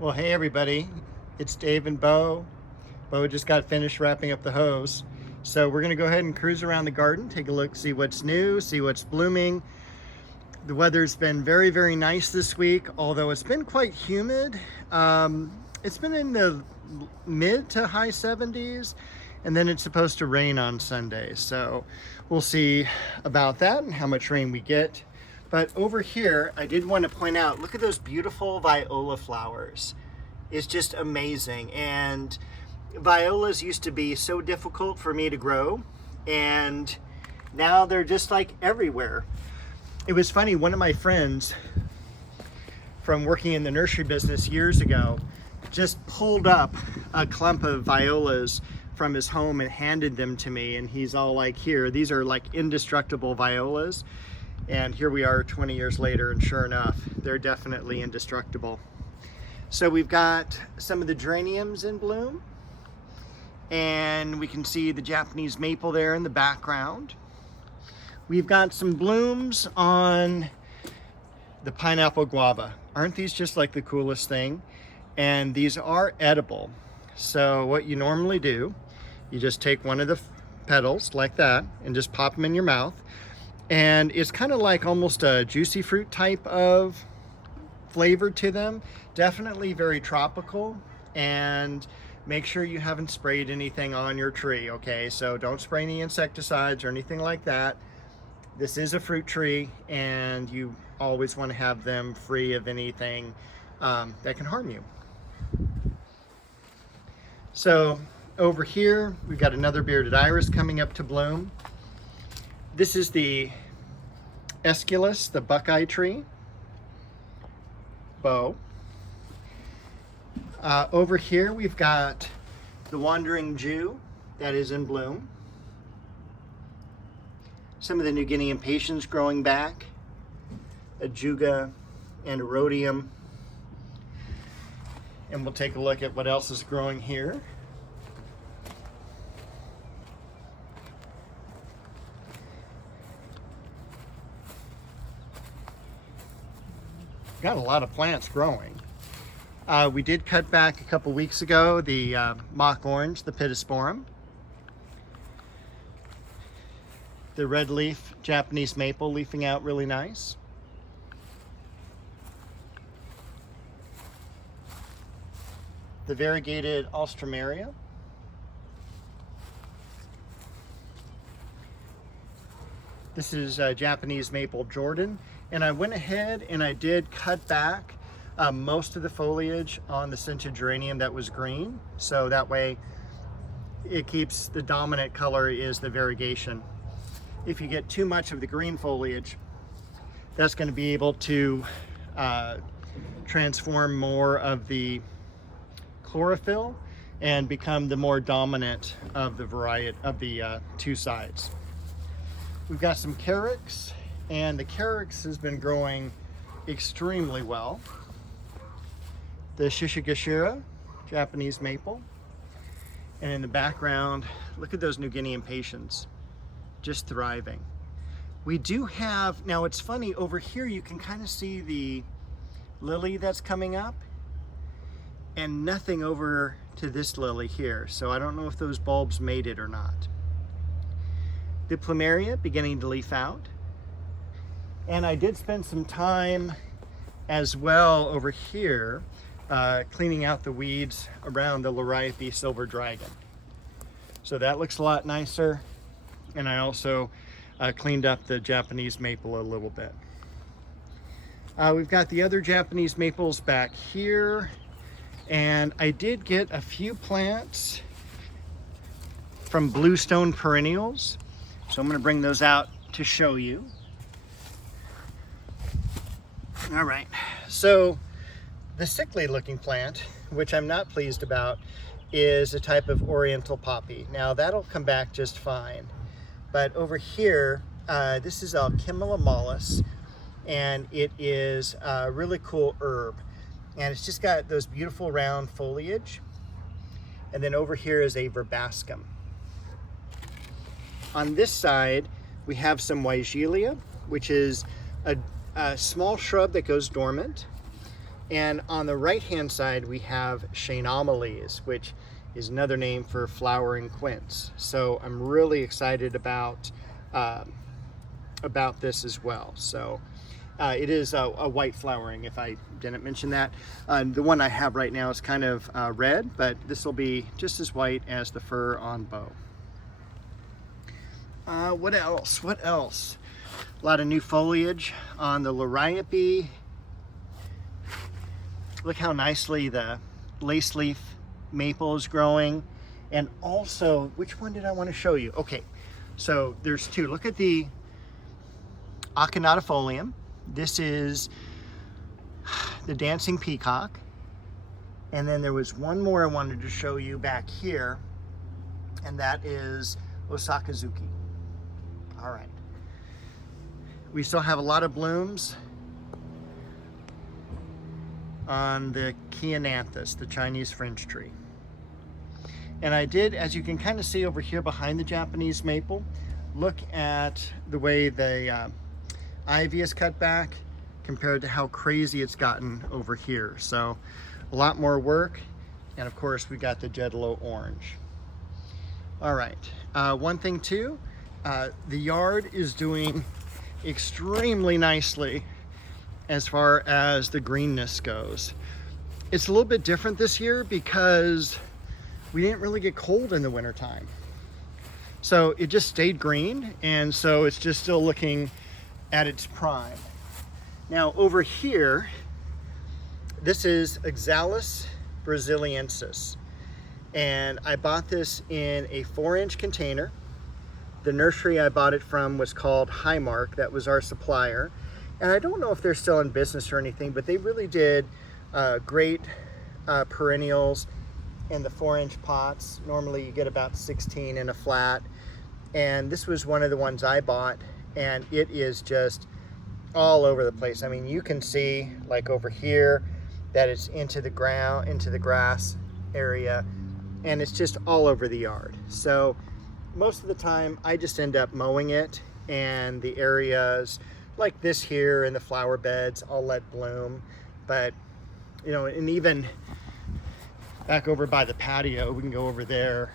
Well, hey everybody, it's Dave and Bo. Bo just got finished wrapping up the hose. So we're gonna go ahead and cruise around the garden, take a look, see what's new, see what's blooming. The weather's been very, very nice this week, although it's been quite humid. It's been in the mid to high 70s, and then it's supposed to rain on Sunday. So we'll see about that and how much rain we get. But over here, I did want to point out, look at those beautiful viola flowers. It's just amazing. And violas used to be so difficult for me to grow, and now they're just like everywhere. It was funny, one of my friends from working in the nursery business years ago just pulled up a clump of violas from his home and handed them to me, and he's all like, here, these are like indestructible violas. And here we are 20 years later, and sure enough, they're definitely indestructible. So we've got some of the geraniums in bloom, and we can see the Japanese maple there in the background. We've got some blooms on the pineapple guava. Aren't these just like the coolest thing? And these are edible. So what you normally do, you just take one of the petals like that and just pop them in your mouth. And it's kind of like almost a juicy fruit type of flavor to them. Definitely very tropical. And make sure you haven't sprayed anything on your tree, okay? So don't spray any insecticides or anything like that. This is a fruit tree, and you always want to have them free of anything that can harm you. So over here, we've got another bearded iris coming up to bloom. This is the Oxalis, the buckeye tree. Bo. Over here we've got the wandering Jew that is in bloom. Some of the New Guinea impatiens growing back. A juga and a rhodium. And we'll take a look at what else is growing here. Got a lot of plants growing. We did cut back a couple weeks ago the mock orange, the pittosporum. The red leaf Japanese maple leafing out really nice. The variegated alstroemeria. This is Japanese maple Jordan. And I went ahead and I did cut back most of the foliage on the scented geranium that was green. So that way it keeps the dominant color is the variegation. If you get too much of the green foliage, that's going to be able to transform more of the chlorophyll and become the more dominant of the variety of the two sides. We've got some carex. And the carex has been growing extremely well. The Shishigashira, Japanese maple. And in the background, look at those New Guinea impatiens, just thriving. We do have, now it's funny, over here you can kind of see the lily that's coming up, and nothing over to this lily here. So I don't know if those bulbs made it or not. The plumeria beginning to leaf out. And I did spend some time as well over here cleaning out the weeds around the Liriope silver dragon. So that looks a lot nicer. And I also cleaned up the Japanese maple a little bit. We've got the other Japanese maples back here. And I did get a few plants from bluestone perennials. So I'm going to bring those out to show you. All right, so the sickly looking plant, which I'm not pleased about, is a type of oriental poppy. Now that'll come back just fine. But over here, this is Alchimilla mollis, and it is a really cool herb. And it's just got those beautiful round foliage. And then over here is a verbascum. On this side, we have some Weigelia, which is a small shrub that goes dormant. And on the right-hand side, we have Shainomalies, which is another name for flowering quince. So I'm really excited about this as well. So it is a white flowering, if I didn't mention that. The one I have right now is kind of red, but this will be just as white as the fur on Bo. What else? What else? A lot of new foliage on the liriope. Look how nicely the lace leaf maple is growing. And also, which one did I want to show you? Okay, so there's two. Look at the achinatofolium. This is the dancing peacock. And then there was one more I wanted to show you back here, and that is Osakazuki. All right. We still have a lot of blooms on the Chiananthus, the Chinese fringe tree. And I did, as you can kind of see over here behind the Japanese maple, look at the way the ivy is cut back compared to how crazy it's gotten over here. So a lot more work. And of course we got the Jedalo orange. All right, one thing too, the yard is doing extremely nicely as far as the greenness goes. It's a little bit different this year because we didn't really get cold in the wintertime. So it just stayed green, and so it's just still looking at its prime. Now over here, this is Oxalis braziliensis. And I bought this in a 4-inch container. The nursery I bought it from was called Hi-Mark. That was our supplier. And I don't know if they're still in business or anything, but they really did great perennials in the 4-inch pots. Normally you get about 16 in a flat. And this was one of the ones I bought, and it is just all over the place. I mean, you can see like over here that it's into the ground, into the grass area, and it's just all over the yard. So most of the time I just end up mowing it, and the areas like this here in the flower beds I'll let bloom. But you know, and even back over by the patio, we can go over there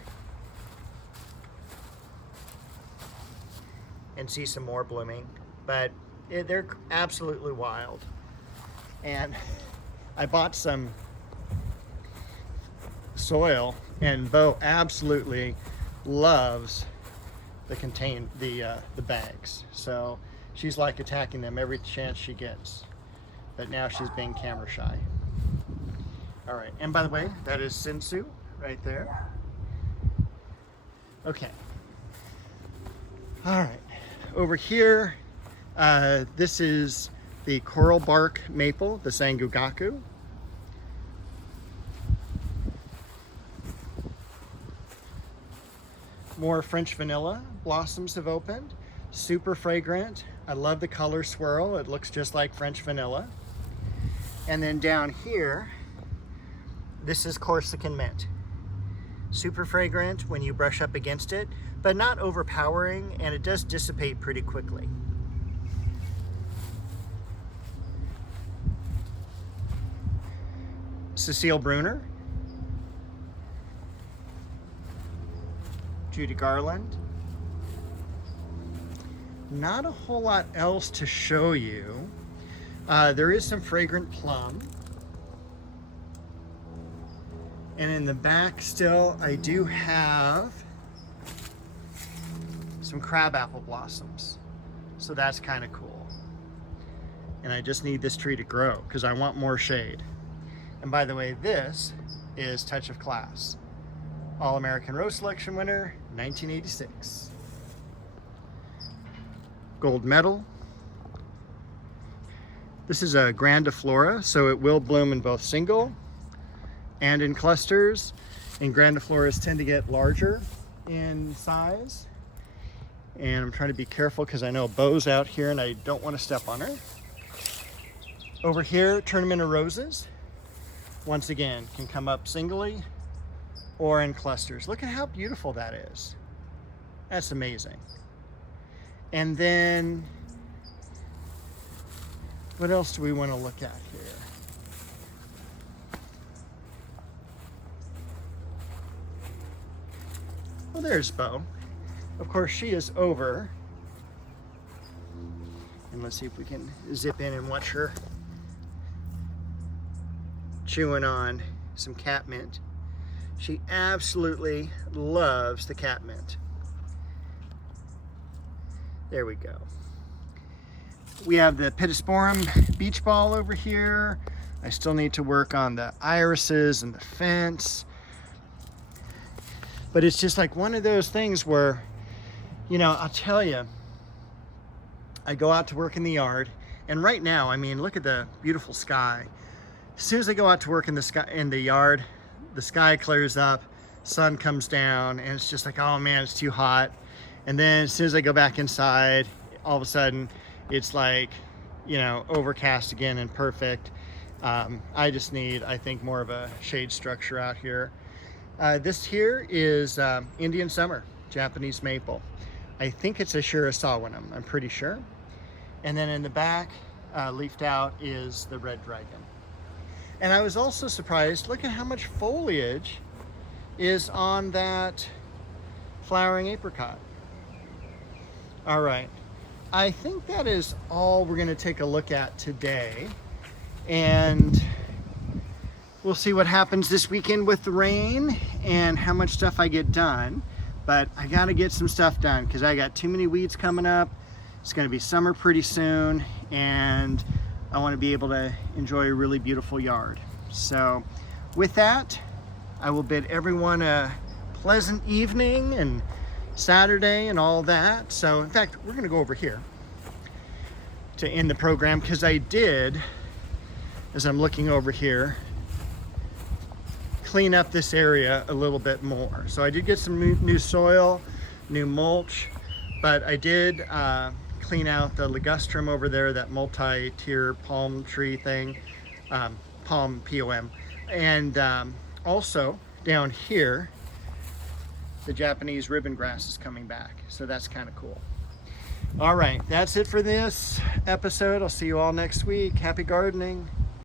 and see some more blooming. But they're absolutely wild. And I bought some soil, and Bo absolutely loves the bags. So she's like attacking them every chance she gets. But now she's being camera shy. All right, and by the way, that is Sensu right there. Okay. All right, over here, this is the coral bark maple, the Sangugaku. More French vanilla blossoms have opened. Super fragrant. I love the color swirl. It looks just like French vanilla. And then down here, this is Corsican mint. Super fragrant when you brush up against it, but not overpowering, and it does dissipate pretty quickly. Cecile Bruner. Judy Garland. Not a whole lot else to show you. There is some fragrant plum. And in the back still, I do have some crabapple blossoms. So that's kind of cool. And I just need this tree to grow because I want more shade. And by the way, this is Touch of Class. All-American Rose Selection winner, 1986. Gold medal. This is a grandiflora, so it will bloom in both single and in clusters. And grandifloras tend to get larger in size. And I'm trying to be careful because I know Bo's out here and I don't want to step on her. Over here, Tournament of Roses. Once again, can come up singly or in clusters. Look at how beautiful that is. That's amazing. And then, what else do we want to look at here? Well, there's Bo. Of course, she is over. And let's see if we can zip in and watch her chewing on some catmint. She absolutely loves the catmint. There we go. We have the pittosporum beach ball over here. I still need to work on the irises and the fence. But it's just like one of those things where, you know, I'll tell you, I go out to work in the yard, and right now, I mean, look at the beautiful sky. As soon as I go out to work in the yard, the sky clears up, sun comes down, and it's just like, oh man, it's too hot. And then as soon as I go back inside, all of a sudden, it's like, you know, overcast again and perfect. I just need, I think, more of a shade structure out here. This here is Indian Summer, Japanese maple. I think it's a Shirasawanum, I'm pretty sure. And then in the back, leafed out, is the red dragon. And I was also surprised, look at how much foliage is on that flowering apricot. All right, I think that is all we're gonna take a look at today. And we'll see what happens this weekend with the rain and how much stuff I get done. But I gotta get some stuff done because I got too many weeds coming up. It's gonna be summer pretty soon, and I wanna be able to enjoy a really beautiful yard. So with that, I will bid everyone a pleasant evening and Saturday and all that. So in fact, we're gonna go over here to end the program because I did, as I'm looking over here, clean up this area a little bit more. So I did get some new soil, new mulch, but I did clean out the ligustrum over there, that multi-tier palm tree thing, palm POM. And also down here, the Japanese ribbon grass is coming back. So that's kind of cool. All right, that's it for this episode. I'll see you all next week. Happy gardening.